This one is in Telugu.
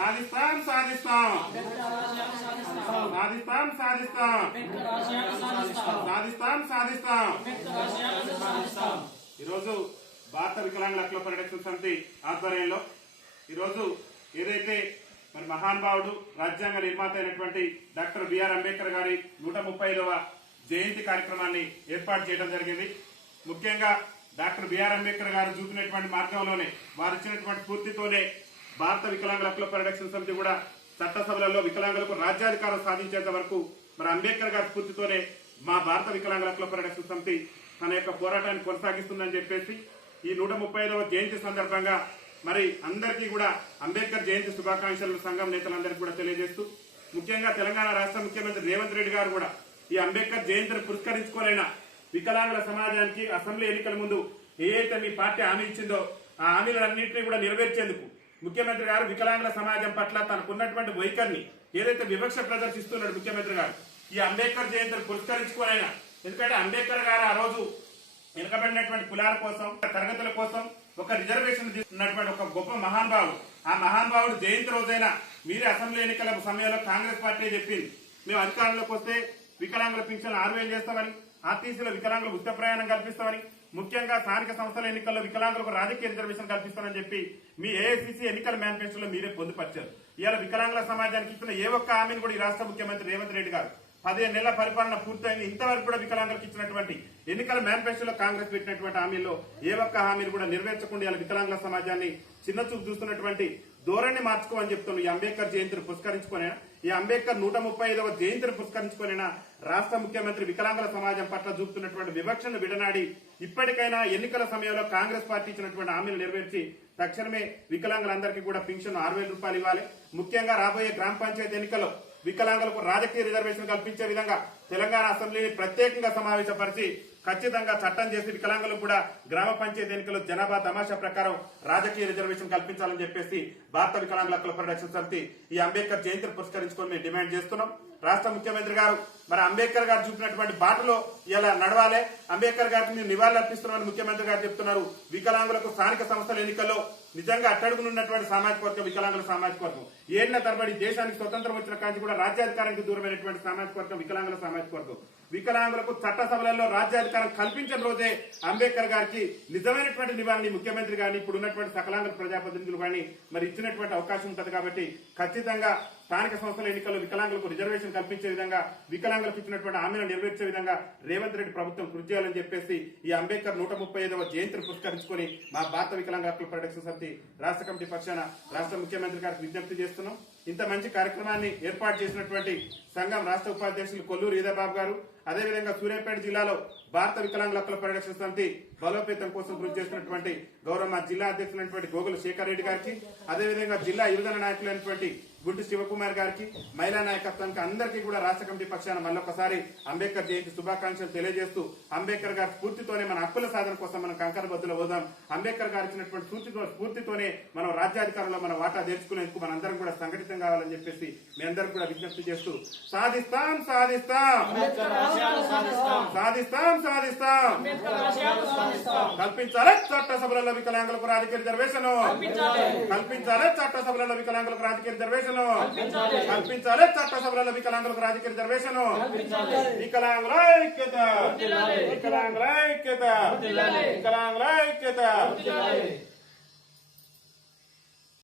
సాధిస్తాం సాధిస్తాం. సాధిస్తాం సాధిస్తాం. సాధిస్తాం సాధిస్తాం. ఈరోజు భారత వికలాంగుల హక్కుల పరిరక్షణ సమితి ఆధ్వర్యంలో ఈరోజు ఏదైతే మరి మహానుభావుడు రాజ్యాంగ నిర్మాత అయినటువంటి డాక్టర్ బిఆర్ అంబేద్కర్ గారి నూట ముప్పై ఐదవ జయంతి కార్యక్రమాన్ని ఏర్పాటు చేయడం జరిగింది. ముఖ్యంగా డాక్టర్ బిఆర్ అంబేద్కర్ గారు చూపినటువంటి మార్గంలోనే వారు ఇచ్చినటువంటి స్ఫూర్తితోనే భారత వికలాంగుల హక్కుల పరిరక్షణ సమితి కూడా చట్టసభలలో వికలాంగులకు రాజ్యాధికారం సాధించేంత వరకు మరి అంబేద్కర్ గారి స్ఫూర్తితోనే మా భారత వికలాంగుల హక్కుల పరిరక్షణ సమితి తన యొక్క పోరాటాన్ని కొనసాగిస్తుందని చెప్పేసి ఈ నూట ముప్పై ఐదవ జయంతి సందర్భంగా మరి అందరికీ కూడా అంబేద్కర్ జయంతి శుభాకాంక్షలను సంఘం నేతలందరికీ కూడా తెలియజేస్తూ ముఖ్యంగా తెలంగాణ రాష్ట్ర ముఖ్యమంత్రి రేవంత్ రెడ్డి గారు కూడా ఈ అంబేద్కర్ జయంతిని పురస్కరించుకోలేన? వికలాంగుల సమాజానికి అసెంబ్లీ ఎన్నికల ముందు ఏ అయితే మీ పార్టీ హామీ ఇచ్చిందో ఆ హామీలన్నింటినీ కూడా నెరవేర్చేందుకు ముఖ్యమంత్రి గారు వికలాంగుల సమాజం పట్ల తనకున్నటువంటి వైఖరిని ఏదైతే వివక్ష ప్రదర్శిస్తున్నాడు ముఖ్యమంత్రి గారు ఈ అంబేద్కర్ జయంతిని పురస్కరించుకోనైనా ఎందుకంటే అంబేద్కర్ గారు ఆ రోజు వెనుకబడినటువంటి కులాల కోసం తరగతుల కోసం ఒక రిజర్వేషన్ తీసుకున్నటువంటి ఒక గొప్ప మహానుభావుడు. ఆ మహానుభావుడు జయంతి రోజైన మీరే అసెంబ్లీ ఎన్నికల సమయంలో కాంగ్రెస్ పార్టీ చెప్పింది. మేము అధికారంలోకి వస్తే వికలాంగుల పింఛన్ ఆరు వేలు చేస్తామని ఆర్టీసీలో వికలాంగులకు ఉచిత ప్రయాణం కల్పిస్తామని ముఖ్యంగా స్థానిక సంస్థల ఎన్నికల్లో వికలాంగులకు రాజకీయ రిజర్వేషన్ కల్పిస్తామని చెప్పి మీ ఏఐసీసీ ఎన్నికల మేనిఫెస్టోలో మీరే పొందుపరిచారు. ఇవాళ వికలాంగుల సమాజానికి ఇచ్చిన ఏ ఒక్క హామీని కూడా ఈ రాష్ట్ర ముఖ్యమంత్రి రేవంత్ రెడ్డి గారు పదిహేను నెలల పరిపాలన పూర్తయింది. ఇంతవరకు కూడా వికలాంగులకు ఇచ్చినటువంటి ఎన్నికల మేనిఫెస్టోలో కాంగ్రెస్ పెట్టినటువంటి హామీల్లో ఏ ఒక్క హామీని కూడా నెరవేర్చకుండా ఇలా వికలాంగుల సమాజాన్ని చిన్న చూపు చూస్తున్నటువంటి ధోరణి మార్చుకోమని చెప్తున్నాను ఈ అంబేద్కర్ జయంతిని పురస్కరించుకునే ఈ అంబేద్కర్ నూట ముప్పై ఐదవ జయంతిని పురస్కరించుకునేనా రాష్ట్ర ముఖ్యమంత్రి వికలాంగుల సమాజం పట్ల చూపుతున్నటువంటి వివక్షను విడనాడి ఇప్పటికైనా ఎన్నికల సమయంలో కాంగ్రెస్ పార్టీ ఇచ్చినటువంటి హామీలు నెరవేర్చి తక్షణమే వికలాంగులందరికీ కూడా పింఛన్ ఆరు వేల రూపాయలు ఇవ్వాలి. ముఖ్యంగా రాబోయే గ్రామ పంచాయతీ ఎన్నికల్లో వికలాంగులకు రాజకీయ రిజర్వేషన్ కల్పించే విధంగా తెలంగాణ అసెంబ్లీని ప్రత్యేకంగా సమావేశపరిచి ఖచ్చితంగా చట్టం చేసి వికలాంగులకు కూడా గ్రామ పంచాయతీ ఎన్నికల్లో జనాభా తమాషా ప్రకారం రాజకీయ రిజర్వేషన్ కల్పించాలని చెప్పేసి భారత వికలాంగుల హక్కుల పరిరక్షణ సమితి ఈ అంబేద్కర్ జయంతిని పురస్కరించుకొని మేము డిమాండ్ చేస్తున్నాం. రాష్ట్ర ముఖ్యమంత్రి గారు మరి అంబేద్కర్ గారు చూపినటువంటి బాటలో ఇలా నడవాలి. అంబేద్కర్ గారికి మీరు నివాళులర్పిస్తున్నామని ముఖ్యమంత్రి గారు చెప్తున్నారు. వికలాంగులకు స్థానిక సంస్థల ఎన్నికల్లో నిజంగా అట్టడుగునున్నటువంటి సామాజిక వర్గం వికలాంగుల సామాజిక వర్గం. ఏళ్ళ తరబడి దేశానికి స్వతంత్రం వచ్చిన కాంచి కూడా రాజ్యాధికారానికి దూరమైనటువంటి సామాజిక వర్గం వికలాంగుల సామాజిక వర్గం. వికలాంగులకు చట్టసభలలో రాజ్యాధికారం కల్పించిన రోజే అంబేద్కర్ గారికి నిజమైనటువంటి నివాళిని ముఖ్యమంత్రి గారిని ఇప్పుడు ఉన్నటువంటి సకలాంగ ప్రజాప్రతినిధులు కానీ మరి ఇచ్చినటువంటి అవకాశం ఉంటుంది కాబట్టి ఖచ్చితంగా స్థానిక సంస్థల ఎన్నికల్లో వికలాంగులకు రిజర్వేషన్ కల్పించే విధంగా వికలాంగులకు ఇచ్చినటువంటి హామీలను నెరవేర్చే విధంగా రేవంత్ రెడ్డి ప్రభుత్వం కృషి చేయాలని చెప్పేసి ఈ అంబేద్కర్ నూట ముప్పై ఐదవ జయంతిని పురస్కరించుకుని మా భారత వికలాంగ హక్కుల పరిరక్షణ సమితి రాష్ట్ర కమిటీ పక్షాన రాష్ట్ర ముఖ్యమంత్రి గారికి విజ్ఞప్తి చేస్తున్నాం. ఇంత మంచి కార్యక్రమాన్ని ఏర్పాటు చేసినటువంటి సంఘం రాష్ట్ర ఉపాధ్యక్షులు కొల్లూరు ఈదాబాబు గారు అదేవిధంగా సూర్యాపేట జిల్లాలో భారత వికలాంగుల హక్కుల పరిరక్షణ సమితి బలోపేతం కోసం కృషి చేసినటువంటి గౌరవ జిల్లా అధ్యక్షులైనటువంటి గోగుల శేఖర్ రెడ్డి గారికి అదేవిధంగా జిల్లా యువజన నాయకులైనటువంటి గుంటి శివకుమార్ గారికి మహిళా నాయకత్వానికి అందరికీ కూడా రాష్ట్ర కమిటీ పక్షాన మళ్ళొకసారి అంబేద్కర్ జయంతి శుభాకాంక్షలు తెలియజేస్తూ అంబేద్కర్ గారి స్ఫూర్తితోనే మన హక్కుల సాధన కోసం మనం కంకర బద్దులు పోదాం. అంబేద్కర్ గారు ఇచ్చినటువంటి స్ఫూర్తితో స్ఫూర్తితోనే మనం రాజ్యాధికారంలో మన వాటా తెరుచుకునేందుకు మనందరం కూడా సంఘటితం కావాలని చెప్పేసి మీ అందరికి కూడా విజ్ఞప్తి చేస్తూ సాధిస్తాం సాధిస్తాం. సాధిస్తాం. సాధిస్తాం కల్పించాలి చట్టసభలలో వికలాంగులకు రాజకీయ రిజర్వేషన్. కల్పించాలి చట్టసభలలో వికలాంగులకు రాజకీయ రిజర్వేషన్. కల్పించాలి. చట్టసభలలో వికలాంగులకు రాజకీయ రిజర్వేషన్. వికలాంగుల ఐక్యత. వికలాంగుల ఐక్యత. వికలాంగుల ఐక్యత.